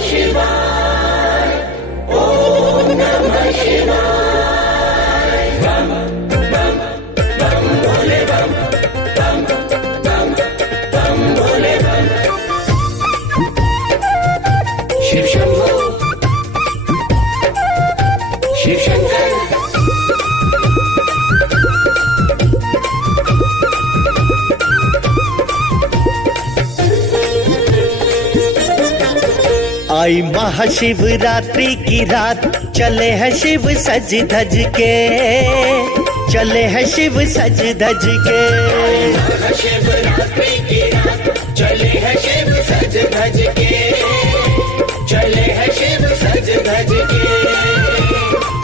शिवाय, ओम नमः शिवाय। बम बम बम भोले बम, बम बम बम भोले बम। शिव शंभो, शिव शंकर। आई महाशिवरात्रि की रात, चले हैं शिव सज धज के, चले हैं शिव सज धज के। महाशिवरात्रि की रात, चले हैं शिव सज धज के, चले हैं शिव सज धज के,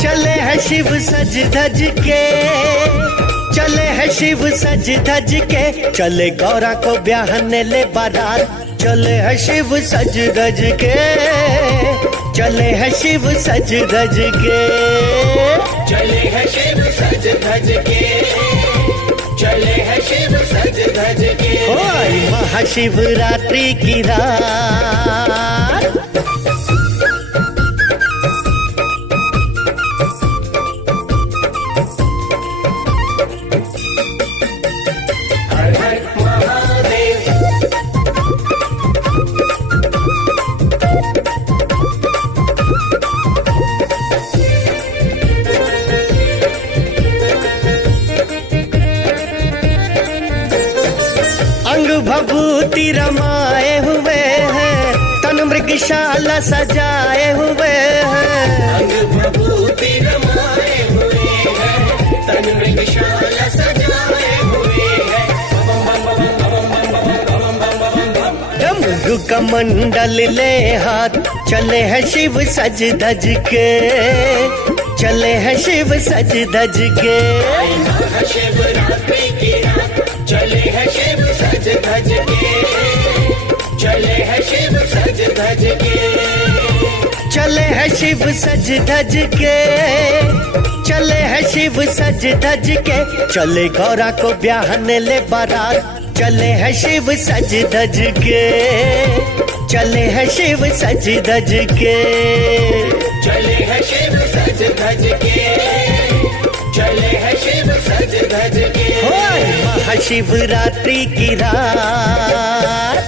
चले हैं शिव सज धज के, चले हैं शिव सज धज के। चले गौरा को ब्याहने ले बारात, चले हैं शिव सज धज के, चले हैं शिव सज धज के, चले हैं शिव सज धज के, चले हैं शिव सज धज के। ओ आई महाशिवरात्रि की रात। हर हर महादेव। अंग भभूति रमाए हुए हैं, तन मृगशाला सजाए हुए हैं। अंग भभूति रमाए हुए हैं, तन मृगशाला सजाए हुए हैं। डमरू का मंडल ले हाथ, चले हैं शिव सज धज के, चले हैं शिव सज धज के। महाशिवरात्रि की रात, चले हैं शिव सज धज के, चले हैं शिव सज धज के, चले हैं शिव सज धज के, चले हैं शिव सज धज के। चले गौरा को ब्याहने ले बारात, चले हैं शिव सज धज के, चले हैं शिव सज धज के, चले हैं शिव सज धज के, चले हैं शिव सज धज के। ओ महाशिवरात्रि की रात।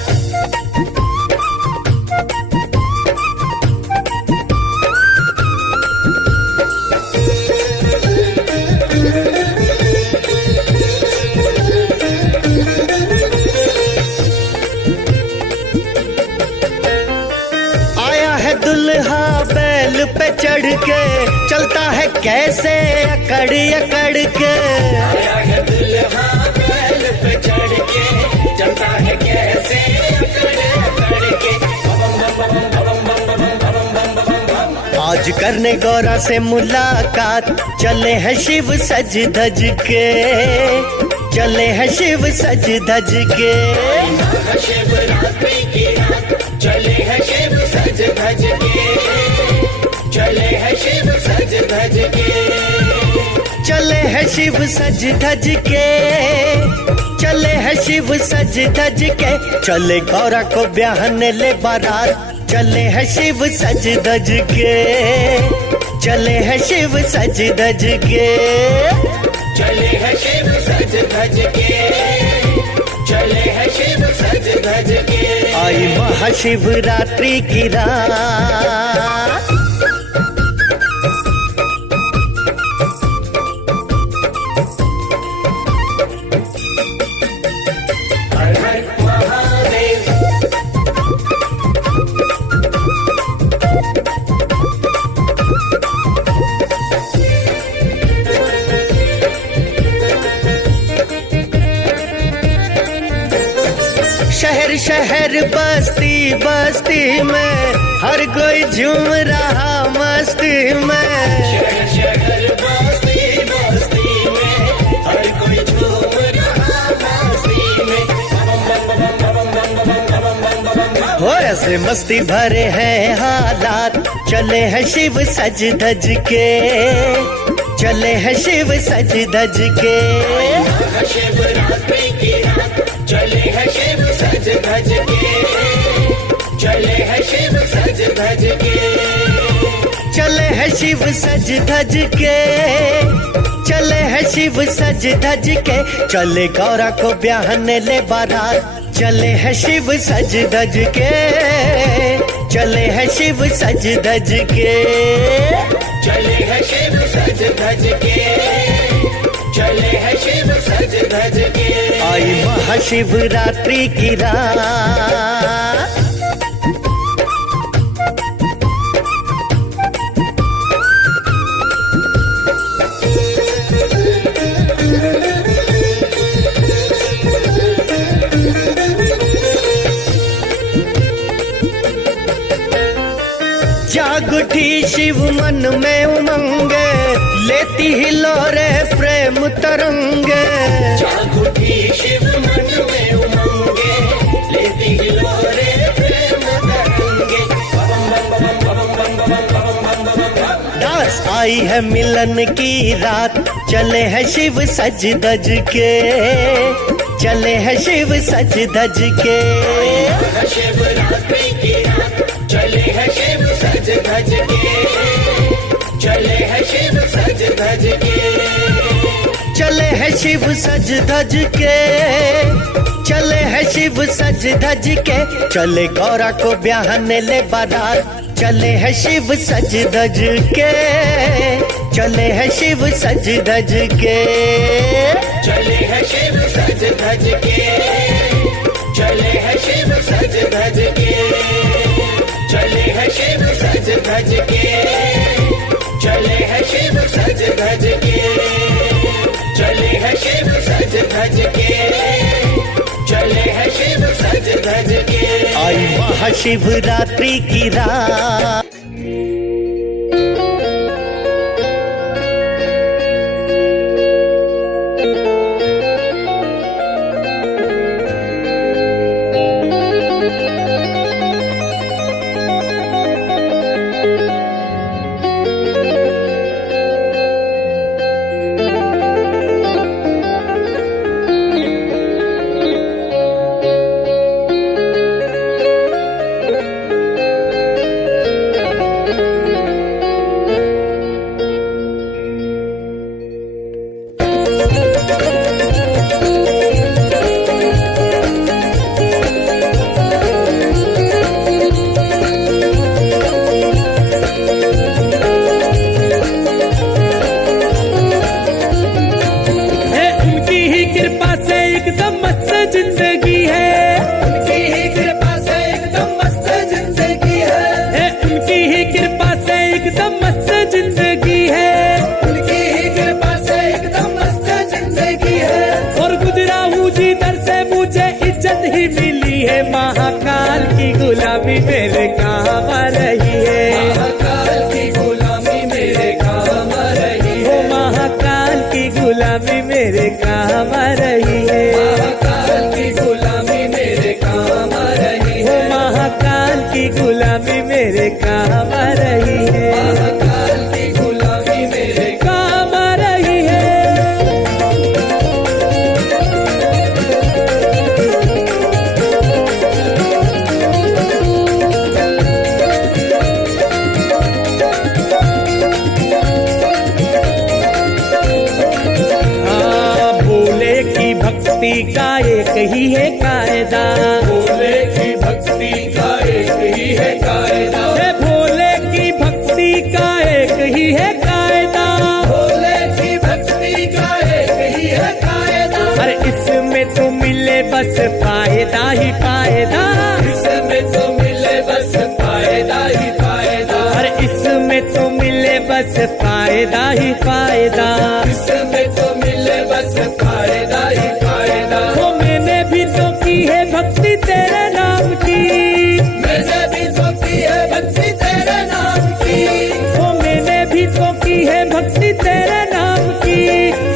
आया है दुल्हा बैल पे चढ़ के, चलता है कैसे अकड़ अकड़ के। आया है दुल्हा बैल पे चढ़ के, चलता है कैसे अकड़ अकड़ के। आज करने गौरा से मुलाकात, चले हैं शिव सज धज के, चले हैं शिव सज धज के। महाशिवरात्रि की रात, चले हैं शिव सज धज के, चले हैं शिव सज धज के, चले हैं शिव सज धज के, चले हैं शिव सज धज के। चले गौरा को ब्याहने ले बारात, चले हैं शिव सज धज के, चले हैं शिव सज धज के, चले हैं शिव सज धज के, चले हैं शिव सज धज के। आई महाशिवरात्रि की रात। हर हर महादेव। शहर शहर बस्ती बस्ती में, हर कोई झूम रहा मस्ती में। शहर शहर बस्ती बस्ती में, हर कोई झूम रहा मस्ती में। हो ऐसे मस्ती भरे हैं हालात, चले हैं शिव सज धज के, चले हैं शिव सज धज के। महाशिवरात्रि की रात, चले हैं शिव सज धज के, चले हैं शिव सज धज शिव सज धज के, चले है शिव सज धज के, चले गौरा को ब्याहने ले बारात। चले है शिव सज धज के, चले है शिव सज धज के, चले है शिव सज धज के, चले है शिव सज धज के। आई महाशिवरात्रि की रात, जाग उठी शिव मन में उमंगे, लेती ही लोरे प्रेम तरंगे। जाग उठी शिव मन में उमंगे, लेती ही लोरे प्रेम तरंगे। दास आई है मिलन की रात, चले है शिव सज धज के, चले है शिव सज धज के। शिवरात्रि की रात, चले है शिव सज धज के, चले है शिव सज धज के, चले है शिव सज धज के, चले है शिव सज धज के, चले गौरा को ब्याहने ले बारात। चले है शिव सज धज के, चले है शिव सज धज के, चले है शिव सज धज के, चले है शिव सज धज के, चले है शिव सज धज के, चले है शिव सज धज के, चले है शिव सज धज के, चले है शिव सज धज के। आई महाशिवरात्रि की रात, जिंदगी है, उनकी ही कृपा से एकदम मस्त जिंदगी है, उनकी ही कृपा से एकदम मस्त जिंदगी है, उनकी ही कृपा से एकदम मस्त जिंदगी है। और गुजरा हूँ जिधर से मुझे इज्जत ही मिली है, महाकाल की गुलामी मेरे काम आ रही है, महाकाल की गुलामी मेरे काम आ रही है, महाकाल की गुलामी मेरे काम आ रही है, महाकाल की गुलामी मेरे काम आ रही है, महाकाल की गुलामी मेरे काम आ रही है, महाकाल की गुलामी मेरे काम आ रही है। भक्ति का एक ही है कायदा, भोले की भक्ति का एक ही है कायदा, भोले की भक्ति का एक ही है कायदा, भोले की भक्ति का एक ही है कायदा। अरे इसमें तो मिले बस फायदा ही फायदा, इसमें तो मिले बस फायदा ही फायदा, अरे इसमें तो मिले बस फायदा ही फायदा, इसमें तो मिले बस फायदा ही फायदा। वो मैंने भी तो की है भक्ति तेरे नाम की, मैंने भी तो की है भक्ति तेरे नाम की, वो मैंने भी तो की है भक्ति तेरे नाम की,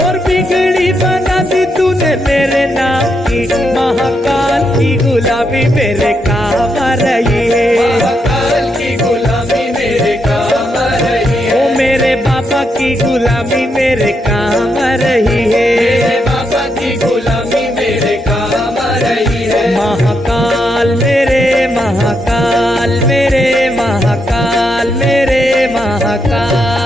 और बिगड़ी बना दी तूने मेरे नाम की। महाकाल की गुलामी मेरे काम आ रही है, महाकाल की गुलामी मेरे काम आ रही है, वो मेरे बाबा की गुलामी मेरे काम आ रही है, मेरे बाबा की गुलामी मेरे काम आ रही है। महाकाल मेरे महाकाल मेरे महाकाल मेरे महाकाल।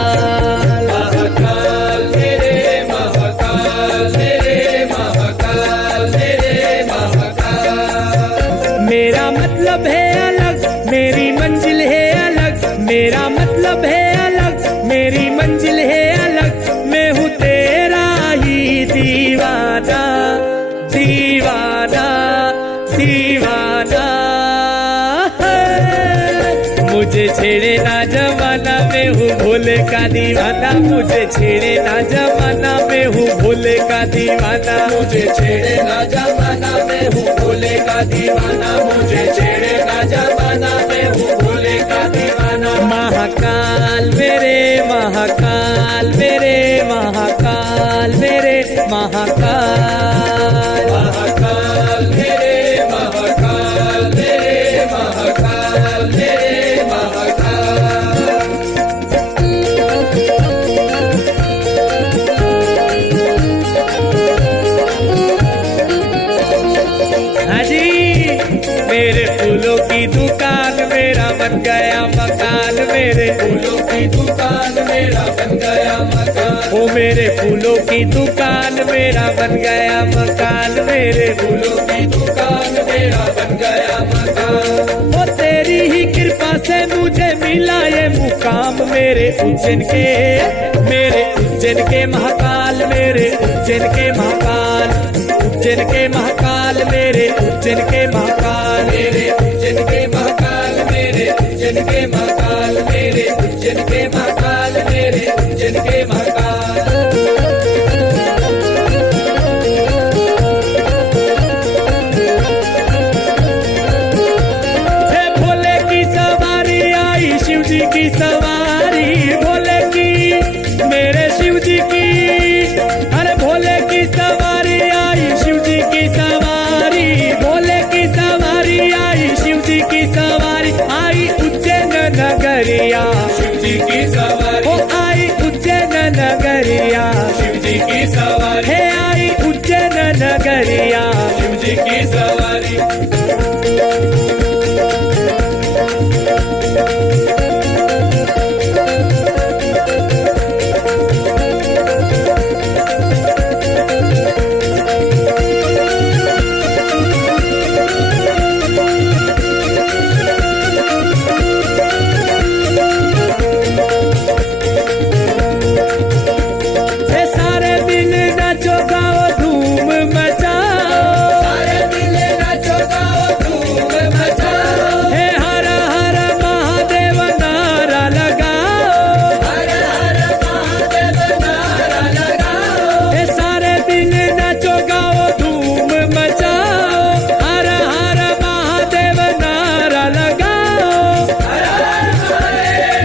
मेरी मंजिल है अलग, मेरा मतलब है अलग, मेरी मंजिल है अलग, मैं हूँ तेरा ही दीवाना, दीवाना, दीवाना। मुझे छेड़े ना जमाना, मैं हूँ भोले का दीवाना, मुझे छेड़े ना जमाना, मैं हूँ भोले का दीवाना, मुझे छेड़े ना जमाना, मैं हूँ भोले का दीवाना, मुझे छेड़े ना जमाना, मैं हूँ भोले का दीवाना। महाकाल मेरे, महाकाल मेरे, महाकाल मेरे, महाकाल, महाकाल मेरे, महाकाल मेरे, महाकाल मेरे, महाकाल। हाँ जी, मेरे फूलों की दुकान मेरा बन गया मकान, मेरे फूलों की दुकान मेरा बन गया मकान, ओ मेरे फूलों की दुकान मेरा बन गया मकान, मेरे फूलों की दुकान मेरा बन गया मकान। ओ तेरी ही कृपा से मुझे मिला ये मुकाम, मेरे उज्जैन के महाकाल, मेरे उज्जैन के महाकाल, उज्जैन के महाकाल, मेरे उज्जैन के महाकाल, मेरे उज्जैन के महाकाल, मेरे उज्जैन के महाकाल, मेरे उज्जैन के महाकाल, मेरे उज्जैन के महाकाल। हे भोले की सवारी आई, शिव जी की सवारी, भोले की, मेरे शिव जी की, अरे भोले की सवारी आई, शिव जी की सवारी, भोले की सवारी आई, शिव जी की सवारी, आई उज्जैन नगरिया, शिव जी की सवारी, ओ आई उज्जैन नगरिया, शिव जी की सवारी, हे आई उज्जैन नगरिया, शिव जी की सवारी। हे सारे दिन नाचो गाओ धूम मचाओ, सारे दिल नाचो गाओ धूम मचाओ, हे हर हर महादेव नारा लगाओ, हर हर महादेव नारा लगाओ, हे सारे दिन नाचो गाओ धूम मचाओ, हर हर महादेव नारा लगाओ, हर हर महादेव,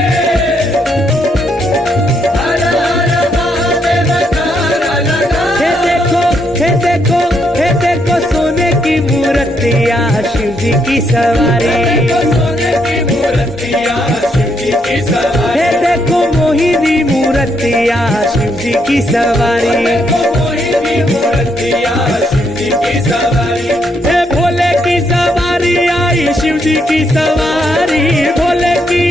हर हर महादेव नारा लगाओ। हे देखो, हे देखो, हे देखो सोने की मूर्तियाँ शिव जी की सवारी, देखो सोने की मूर्तियाँ शिव जी की सवारी, हे देखो मोहिनी मूर्तियाँ शिव जी की सवारी, देखो मोहिनी मूर्तियाँ शिव जी की सवारी, हे भोले की सवारी आई, शिव जी की सवारी, भोले की,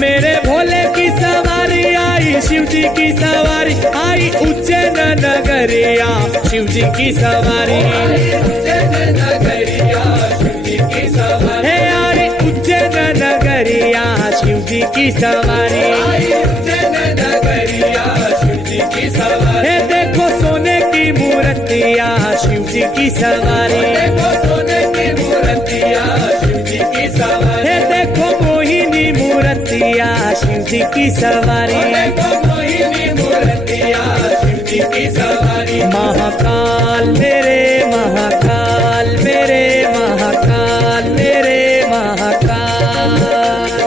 मेरे भोले की सवारी आई, शिव जी की सवारी, आई उज्जैन नगरिया, शिव जी की सवारी, उज्जैन नगरिया शिव जी की सवारी, हे आई उज्जैन नगरिया, शिव जी की सवारी, उज्जैन नगरिया शिव जी की सवारी, हे देखो सोने की मूर्तियाँ शिव जी की सवारी, देखो सोने की मूर्तियाँ शिव जी की सवारी, हे देखो मोहिनी मूर्तियाँ शिव जी की सवारी, देखो मोहिनी मूर्तियाँ शिव जी की सवारी। महाकाल मेरे, महाकाल मेरे, महाकाल मेरे, महाकाल,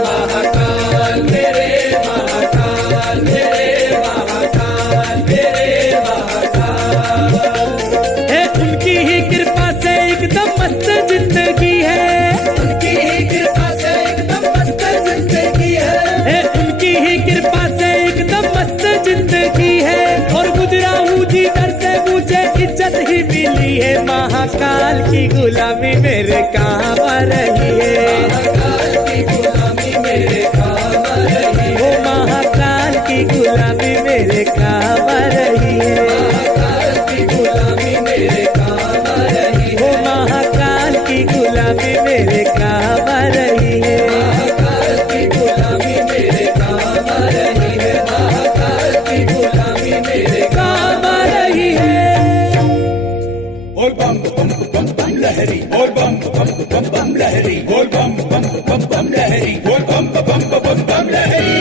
महाकाल मेरे, महाकाल मेरे, महाकाल मेरे, महाकाल। हे उनकी ही कृपा से एकदम मस्त जिंदगी है, उनकी ही कृपा से एकदम मस्त जिंदगी है, हे उनकी ही कृपा से एकदम मस्त जिंदगी है, और गुजरा हूँ जिधर से मुझे इज्जत ही मिली है, महाकाल की गुलामी मेरे काम आ रही है, महाकाल की गुलामी मेरे काम आ रही है, ओ महाकाल की गुलामी मेरे काम आ रही है, महाकाल की गुलामी मेरे काम आ रही है, ओ महाकाल की गुलामी मेरे काम आ रही है। बम बम बम लहरी बोल बम बम बम बम लहरी बोल बम बम बम बम लहरी।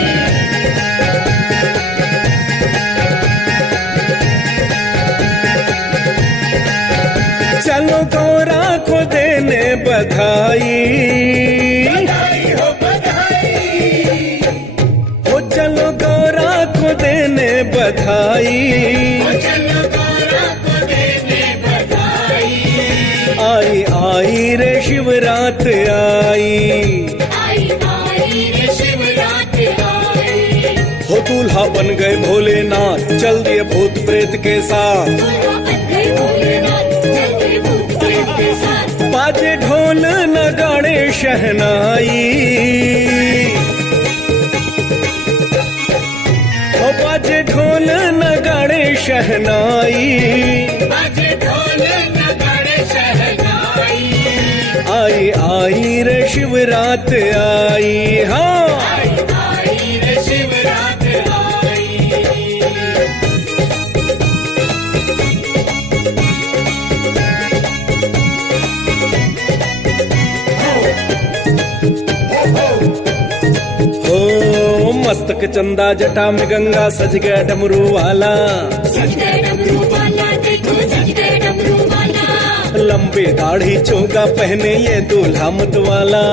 चलो गौरा को देने बधाई, बधाई हो बधाई, हो चलो गौरा को देने बधाई। चलो गौरा को देने बधाई। आई आई रे शिवरात आई, आई आई रे शिवरात आई। हो दूल्हा बन गए भोलेनाथ, चल दिए भूत प्रेत के साथ। बाजे ढोल नगाड़े शहनाई, हो बाजे ढोल नगाड़े शहनाई। बाजे ढोल नगाड़े शहनाई। आई आई रे शिवरात आई, हाँ आई आई रे शिवरात आई। हो मस्तक चंदा जटा में गंगा, सज गया डमरू वाला। सज गए डमरू वाला, देखो सज गए डमरू वाला। लंबे दाढ़ी चोगा पहने ये दूल्हा मत वाला।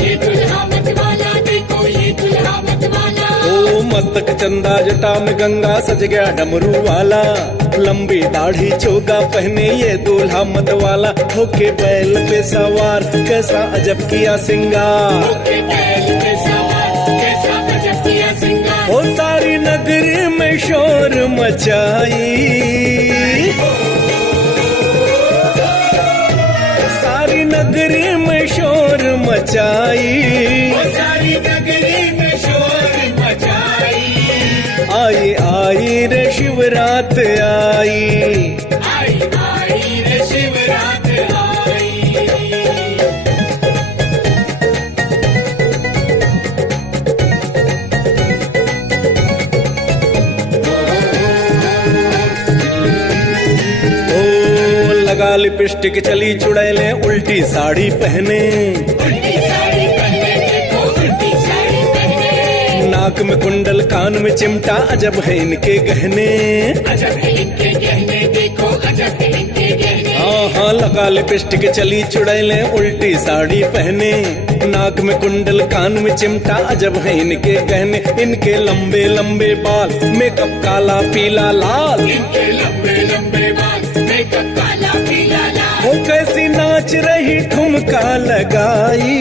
ये दुल्हा मत वाला, देखो ये दुल्हा मत वाला। ओ मस्तक चंदा जटा में गंगा, सज गया डमरू वाला। लंबी दाढ़ी चोगा पहने ये दूल्हा मत वाला। होके बैल पे सवार, कैसा अजब किया सिंगार। ओके बैल पे सवार, कैसा गजब किया सिंगार। हो सारी नगरी में शोर मचाई, सारी नगरी में शोर मचाई। वो सारी नगरी में शोर मचाई। आई आई रे शिवरात आई, आई आई रे शिवरात आई। ओ लगा लिपस्टिक चली चुड़ैले, उल्टी साड़ी पहने। उल्टी साड़ी पहने, देखो उल्टी साड़ी पहने। नाक में कुंडल, कान में चिमटा, अजब है इनके गहने। अजब है इनके गहने, देखो अजब है इनके गहने। हाँ हाँ लगा लिपस्टिक चली चुड़ैले, उल्टी साड़ी पहने। नाक में कुंडल, कान में चिमटा, अजब है इनके गहने। इनके लंबे लंबे बाल, मेकअप काला पीला लाल। इनके लंबे लंबे बाल, मेकअप काला पीला लाल। वो कैसी नाच रही ठुमका लगाई,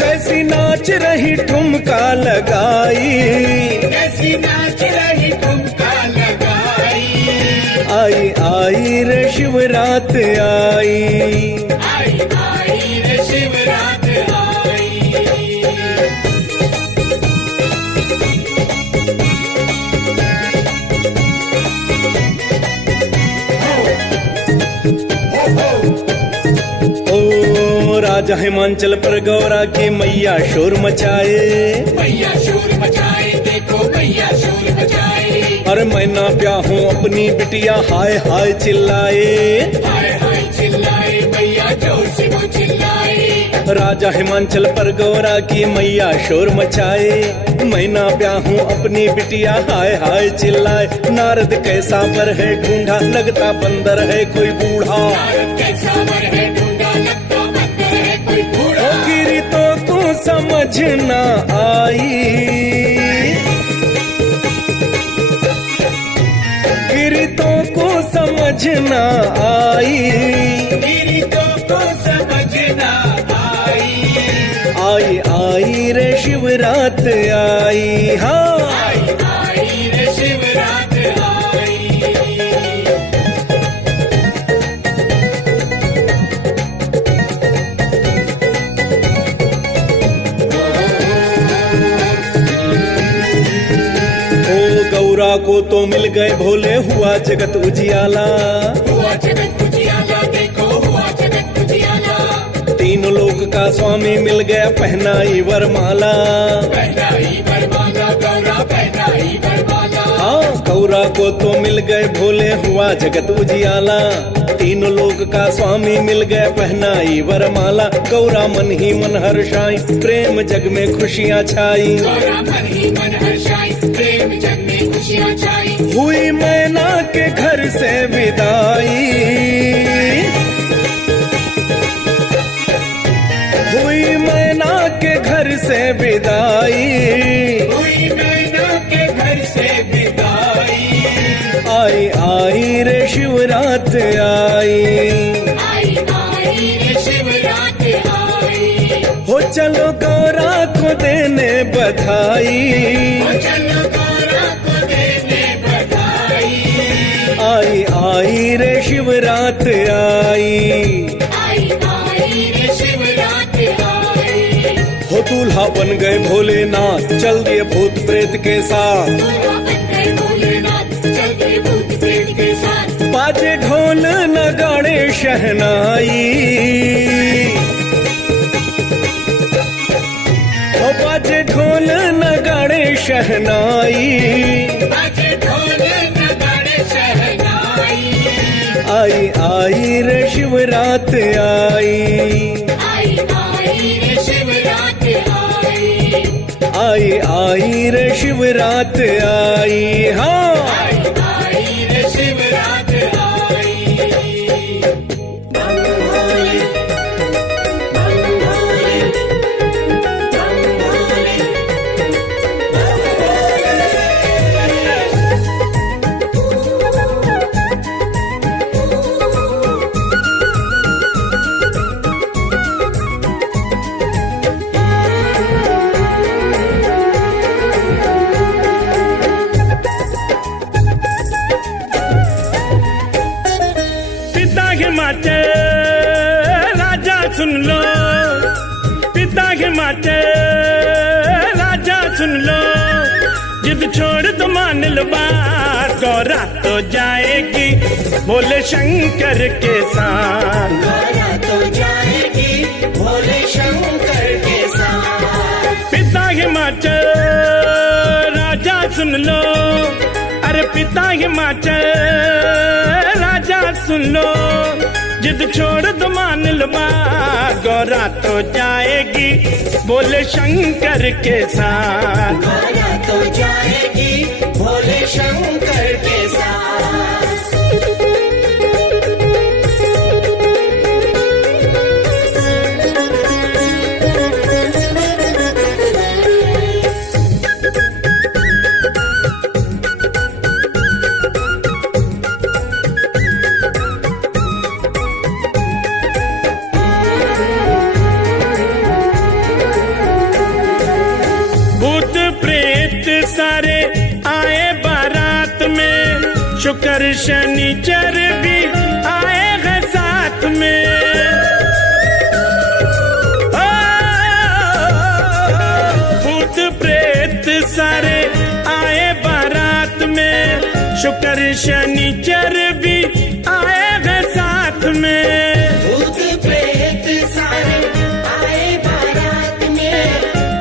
कैसी नाच रही ठुमका लगाई। कैसी नाच रही ठुमका लगाई। आई आई रे शिवरात आई, आई आई रे शिवरात आई। ओ राजा हिमाचल पर गौरा की मैया शोर मचाए। मैया शोर मचाए, देखो मैया शोर मचाए। अरे मैं ना ब्याहूं अपनी बिटिया, हाय हाय चिल्लाए। हाय हाय चिल्लाए, मैया जोर से वो चिल्लाए। राजा हिमाचल पर गौरा की मैया शोर मचाए। मैं ना ब्याहूं अपनी बिटिया, हाय हाय चिल्लाए। नारद कैसा वर है ढूंढा, लगता बंदर है कोई बूढ़ा। नारद कैसा वर है ढूंढा, लगता बंदर है कोई बूढ़ा। ओ गिरी तो तू समझ ना आई, गिरी तो को समझ ना आई। गिरी तो समझ ना आई। आई आई रे शिवरात आई, हाँ आई आई रे शिवरात आई। ओ गौरा को तो मिल गए भोले, हुआ जगत उजियाला। हुआ जगत उजियाला, देखो हुआ जगत उजियाला। तीनों लोग का स्वामी मिल गया पहनाई वरमाला। पहनाई वरमाला गौरा पहनाई वरमाला। हाँ गौरा को तो मिल गए भोले हुआ जगत उजियाला। तीनों लोक का स्वामी मिल गए पहनाई वरमाला। गौरा मन ही मन हर्षाई प्रेम जग में खुशियाँ छाई। गौरा मन ही मन हर्षाई प्रेम जग में खुशियाँ छाई। हुई मैना के घर से विदाई। हुई मैना के घर से विदाई। हुई मैना के घर से विदाई। आई आई रे शिवरात आई। आई आई रे शिवरात आई। हो चलो गौरा को देने बधाई। ओ चलो गौरा को देने बधाई। आई आई रे शिवरात आई। आई आई रे शिवरात आई। हो दूल्हा बन गए भोलेनाथ चल दिए भूत प्रेत के साथ। दूल्हा बन गए भोलेनाथ चल दिए भूत प्रेत के साथ। बाजे ढोल नगाड़े शहनाई। ओ बाजे ढोल नगाड़े शहनाई। बाजे ढोल नगाड़े शहनाई। आई आई रे शिवरात आई। आई आई रे शिवरात आई। आई आई रे शिवरात आई। हाँ आई आई रे शिवरात आई। बम भोले बम भोले बम भोले पिता हिमाचल राजा सुन लो। पिता हिमाचल राजा सुन लो। जिद छोड़ तो मान लो बात गौरा तो जाएगी भोले शंकर के साथ। गौरा तो जाएगी भोले शंकर के साथ। पिता हिमाचल राजा सुन लो। अरे पिता हिमाचल राजा सुन लो। जिद छोड़ दो मान लो बात गौरा तो जाएगी भोले शंकर के साथ। गौरा तो जाएगी भोले शंकर के साथ। भूत प्रेत सारे आए बारात में। शुक्र शनिचर भी आए हैं साथ में। भूत प्रेत सारे आए बारात में। शुक्र शनिचर भी आए हैं साथ में। भूत प्रेत सारे आए बारात में।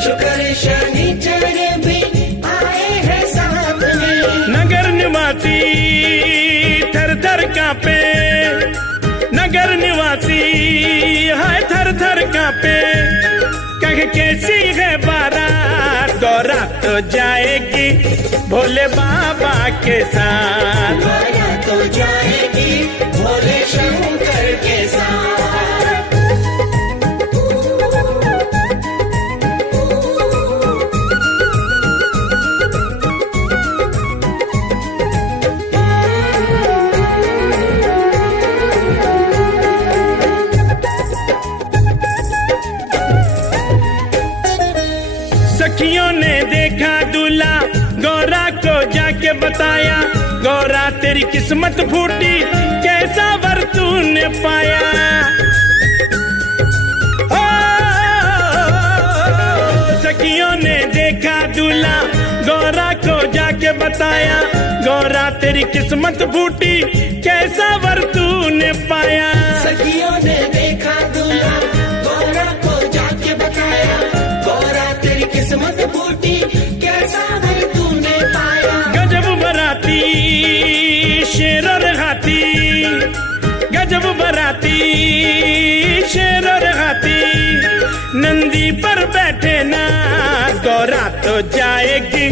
शुक्र शनिचर भी आए हैं साथ में। नगर निवासी थर थर कांपे। नगर निवासी है थर थर कांपे। कह कैसी है बारात गौरा तो जाएगी भोले बाबा के साथ। गौरा तो जाएगी भोले शंकर के साथ। सखियों ने देखा दूल्हा गौरा को जाके बताया। गौरा तेरी किस्मत फूटी कैसा वर तूने पाया। ओ, सखियों ने देखा दूल्हा गौरा को जाके बताया। गौरा तेरी किस्मत फूटी कैसा वर तूने पाया। सखियों ने देखा दूल्हा गौरा को पर बैठे ना, गौरा तो जाएगी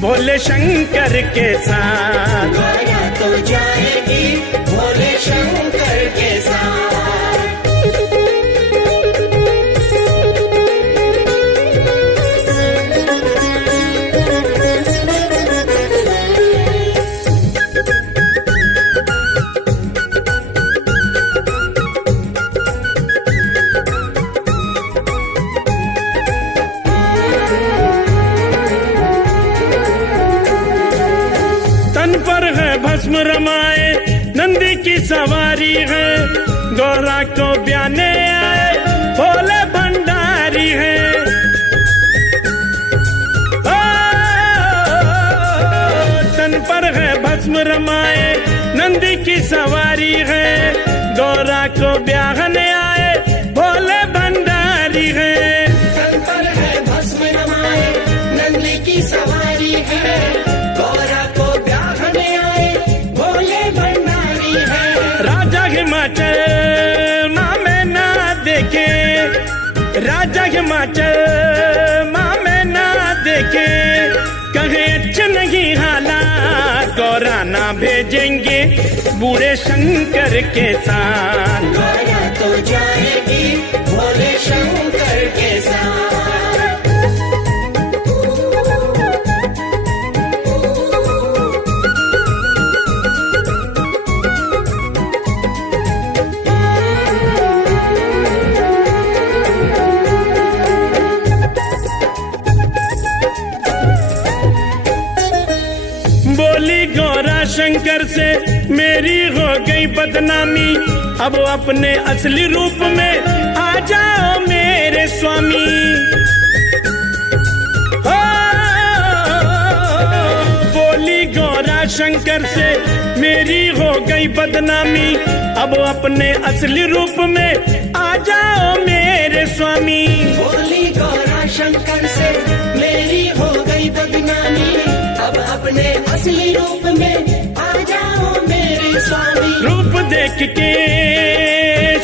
भोले शंकर के साथ। गौरा तो जाएगी भोले शंकर के साथ। तन पर है भस्म रमाए, नंदी की सवारी है, गौरा को ब्याने आए भोले भंडारी है। ओ, तन पर है भस्म रमाए, नंदी की सवारी है, गौरा को ब्याहने आए भोले भंडारी है। तन पर है भस्म रमाए, नंदी की सवारी है, गौरा को ब्याहने आए भोले भंडारी है। राजा हिमाचल माँ में ना देखे, राजा हिमाचल माँ में ना देखे, कहे अच्छा नहीं हालात, गौरा ना भेजेंगे बूढ़े शंकर के साथ। गौरा तो जाएगी भोले शंकर के साथ। बोली गौरा शंकर से मेरी हो गई बदनामी, अब अपने असली रूप में आ जाओ मेरे स्वामी। हो, बोली गौरा शंकर से मेरी हो गई बदनामी, अब अपने असली रूप में आ जाओ मेरे स्वामी। बोली गौरा शंकर से मेरी हो गई बदनामी, अब अपने असली रूप में आ जाओ मेरे स्वामी। रूप देख के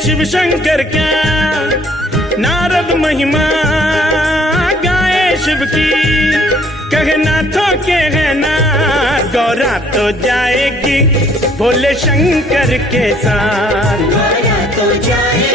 शिव शंकर का नारद महिमा गाए शिव की, कहना तो के है ना, गौरा तो जाएगी भोले शंकर के साथ। गौरा तो जाए